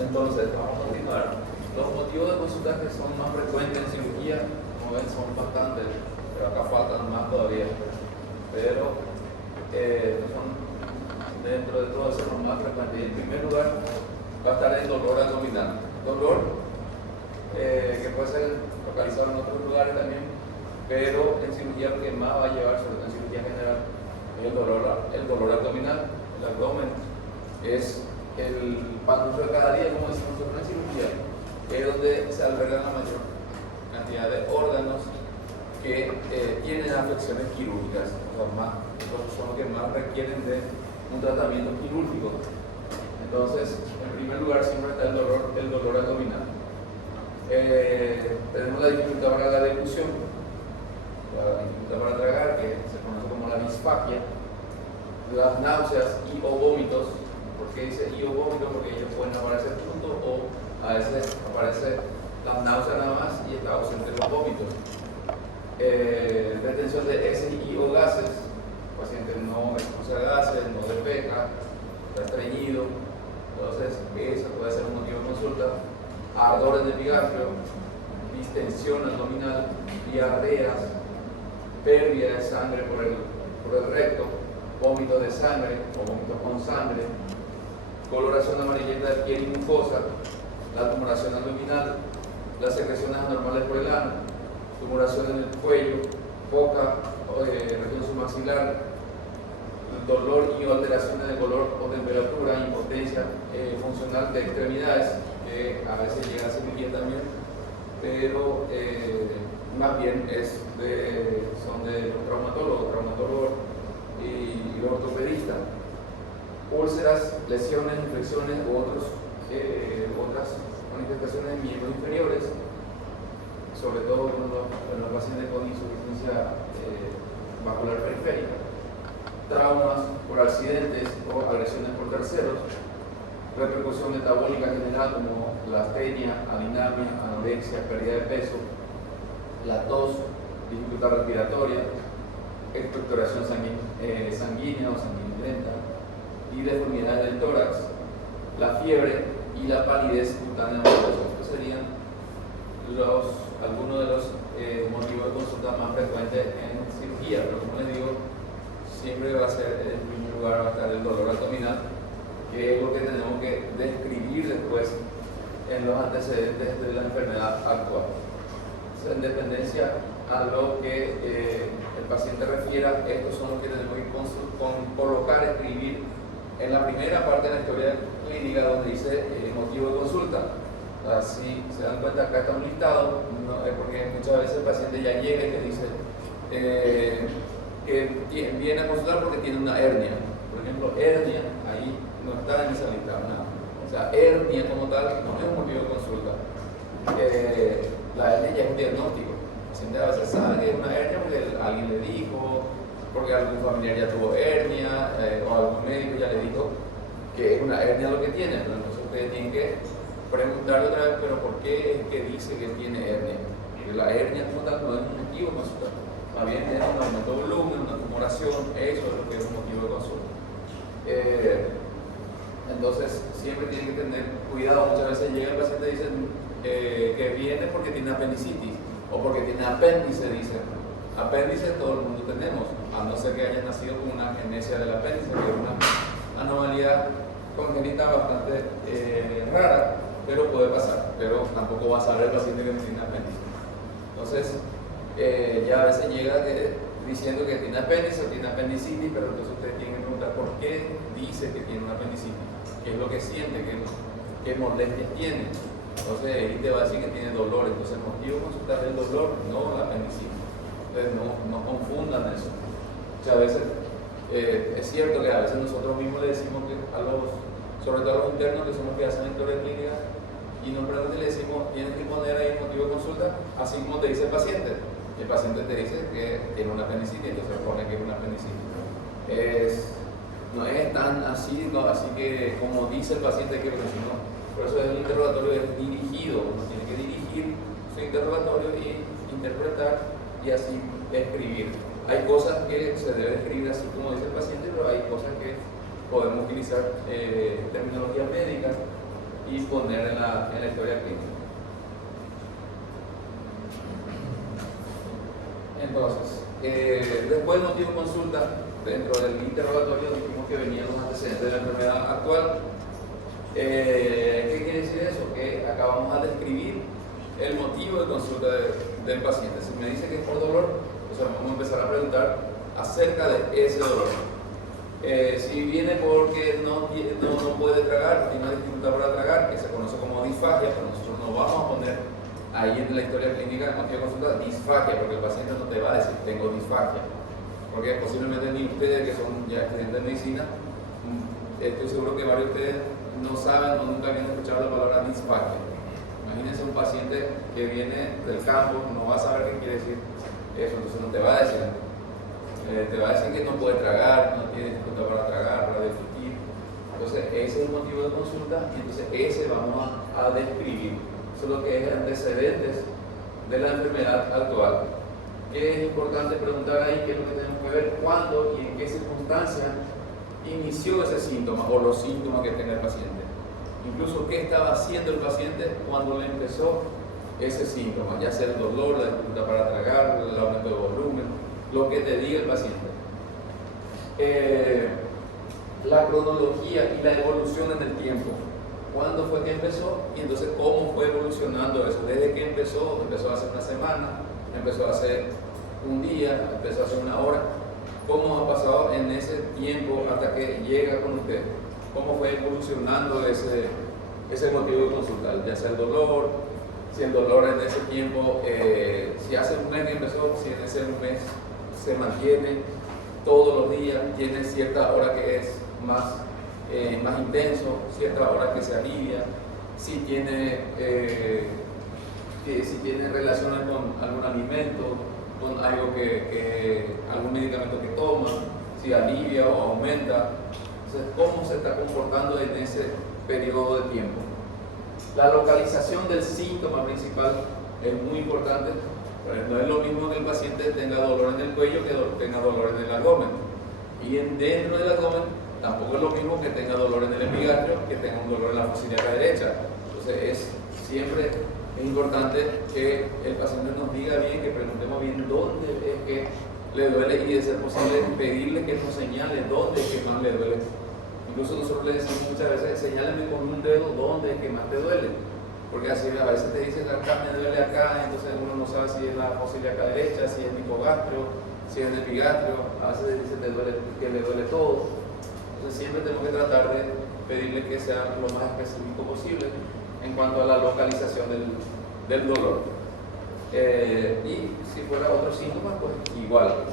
Entonces, vamos a continuar. Los motivos de consulta que son más frecuentes en cirugía, como ven, son bastantes, pero acá faltan más todavía. Pero son dentro de todo eso los más frecuentes. En primer lugar, va a estar el dolor abdominal. Dolor que puede ser localizado en otros lugares también, pero en cirugía lo que más va a llevar, sobre todo en cirugía general, es el dolor abdominal. El abdomen es el pan de cada día, como decimos nosotros en cirugía, es donde se albergan la mayor cantidad de órganos que tienen afecciones quirúrgicas, son los que más requieren de un tratamiento quirúrgico. Entonces, en primer lugar, siempre está el dolor abdominal. Tenemos la dificultad para la deglución, la dificultad para tragar, que se conoce como la disfagia, las náuseas y o vómitos. ¿Por qué dice y o vómitos? Porque ellos pueden aparecer juntos o a veces aparece las náuseas nada más y está ausente los vómitos. Retención de heces y o gases, el paciente no expulsa gases, no defeca, está estreñido, entonces eso puede ser un motivo de consulta. Ardor en el epigastrio, distensión abdominal, diarreas, pérdida de sangre por el recto, vómitos de sangre o vómitos con sangre, coloración amarillenta de piel y mucosa, la tumoración abdominal, las secreciones anormales por el ano, tumoración en el cuello, boca, región submaxilar, dolor y alteraciones de color o temperatura, impotencia funcional de extremidades, que a veces llega a cirugía también, pero más bien son de los traumatólogos y los ortopedistas. Úlceras, lesiones, infecciones u otras manifestaciones en miembros inferiores, sobre todo en los pacientes con insuficiencia vascular periférica, traumas por accidentes o agresiones por terceros, repercusión metabólica general como la astenia, alinamia, anorexia, pérdida de peso, la tos, dificultad respiratoria, expectoración sanguínea o sanguinolenta y deformidades del tórax, la fiebre y la palidez cutánea. Estos serían algunos de los motivos de consulta más frecuentes en cirugía, pero como les digo, siempre va a ser, en primer lugar, va a estar el dolor abdominal, que es lo que tenemos que describir después en los antecedentes de la enfermedad actual. Entonces, en dependencia a lo que el paciente refiera, estos son los que tenemos que colocar, escribir en la primera parte de la historia clínica donde dice motivo de consulta. Así se dan cuenta, acá está un listado, porque muchas veces el paciente ya llega y te dice que viene a consultar porque tiene una hernia. Por ejemplo, hernia, ahí no está en esa lista, nada. O sea, hernia como tal no es un motivo de consulta. La hernia ya es un diagnóstico. El paciente a veces sabe que es una hernia porque alguien le dijo, porque algún familiar ya tuvo hernia, o algún médico ya le dijo que es una hernia lo que tiene. Entonces ustedes tienen que preguntarle otra vez, pero ¿por qué es que dice que tiene hernia? Porque la hernia como tal no es un motivo de consulta. Más bien es un aumento de volumen, una tumoración, eso es lo que es un motivo de consulta. Entonces siempre tienen que tener cuidado. Muchas veces llega el paciente y dicen que viene porque tiene apendicitis o porque tiene apéndice, dicen. Apéndice todo el mundo tenemos, a no ser que haya nacido con una agenesia del apéndice, que es una anomalía congénita bastante rara, pero puede pasar, pero tampoco va a saber el paciente que tiene apéndice. Entonces, ya a veces llega diciendo que tiene apéndice o tiene apendicitis, pero entonces ustedes tienen que preguntar por qué dice que tiene una apendicitis, qué es lo que siente, qué molestias tiene. Entonces, él te va a decir que tiene dolor, entonces el motivo de consultar es el dolor, no la apendicitis. Entonces, no confundan eso. Muchas veces es cierto que a veces nosotros mismos le decimos que sobre todo a los internos, que son los que hacen historia clínica, y nos preguntan y le decimos, tienes que poner ahí motivo de consulta, así como te dice el paciente. El paciente te dice que tiene una apendicitis, entonces pone que es una apendicitis. No es tan así, no, así que como dice el paciente que no. Por eso el interrogatorio es dirigido, uno tiene que dirigir su interrogatorio y interpretar y así escribir. Hay cosas que se debe escribir así como dice el paciente, pero hay cosas que podemos utilizar terminología médica y poner en la historia clínica. Entonces, después del motivo de consulta, dentro del interrogatorio dijimos que venían los antecedentes de la enfermedad actual. ¿Qué quiere decir eso? Que acabamos de describir el motivo de consulta del paciente. Si me dice que es por dolor, vamos a empezar a preguntar acerca de ese dolor. Si viene porque no puede tragar, tiene una dificultad para tragar, que se conoce como disfagia, pero nosotros no vamos a poner ahí en la historia clínica, motivo de consulta, disfagia, porque el paciente no te va a decir tengo disfagia, porque posiblemente ni ustedes que son ya estudiantes de medicina, estoy seguro que varios de ustedes no saben o nunca habían escuchado la palabra disfagia. Imagínense un paciente que viene del campo, no va a saber qué quiere decir eso, entonces no te va a decir. Te va a decir que no puede tragar, no tiene dificultad para tragar, para discutir. Entonces ese es el motivo de consulta y entonces ese vamos a describir. Eso es lo que es antecedentes de la enfermedad actual. ¿Qué es importante preguntar ahí? ¿Qué es lo que tenemos que ver? ¿Cuándo y en qué circunstancias inició ese síntoma o los síntomas que tenga el paciente? Incluso qué estaba haciendo el paciente cuando le empezó ese síntoma, ya sea el dolor, la dificultad para tragar, el aumento de volumen, lo que te diga el paciente. La cronología y la evolución en el tiempo. ¿Cuándo fue que empezó? Y entonces, ¿cómo fue evolucionando eso? Desde que empezó hace una semana, empezó hace un día, empezó hace una hora. ¿Cómo ha pasado en ese tiempo hasta que llega con usted? ¿Cómo fue evolucionando ese motivo de consulta? Ya sea el dolor, si el dolor en ese tiempo, si hace un mes que empezó, si en ese mes se mantiene todos los días, tiene cierta hora que es más intenso, cierta hora que se alivia, si tiene relaciones con algún alimento, con algo algún medicamento que toma, si alivia o aumenta. Entonces, ¿cómo se está comportando en ese periodo de tiempo? La localización del síntoma principal es muy importante. No es lo mismo que el paciente tenga dolor en el cuello que tenga dolor en el abdomen. Y dentro del abdomen tampoco es lo mismo que tenga dolor en el epigastrio que tenga un dolor en la fosa ilíaca derecha. Entonces siempre es importante que el paciente nos diga bien, que preguntemos bien dónde es que le duele y de ser posible pedirle que nos señale dónde es que más le duele. Incluso nosotros le decimos muchas veces, señálame con un dedo dónde es que más te duele. Porque así a veces te dicen acá me duele acá, entonces uno no sabe si es la fosa ilíaca derecha, si es el hipogastrio, si es el epigastrio, a veces dice que le duele todo. Entonces siempre tenemos que tratar de pedirle que sea lo más específico posible en cuanto a la localización del dolor. Y si fuera otro síntoma, pues igual.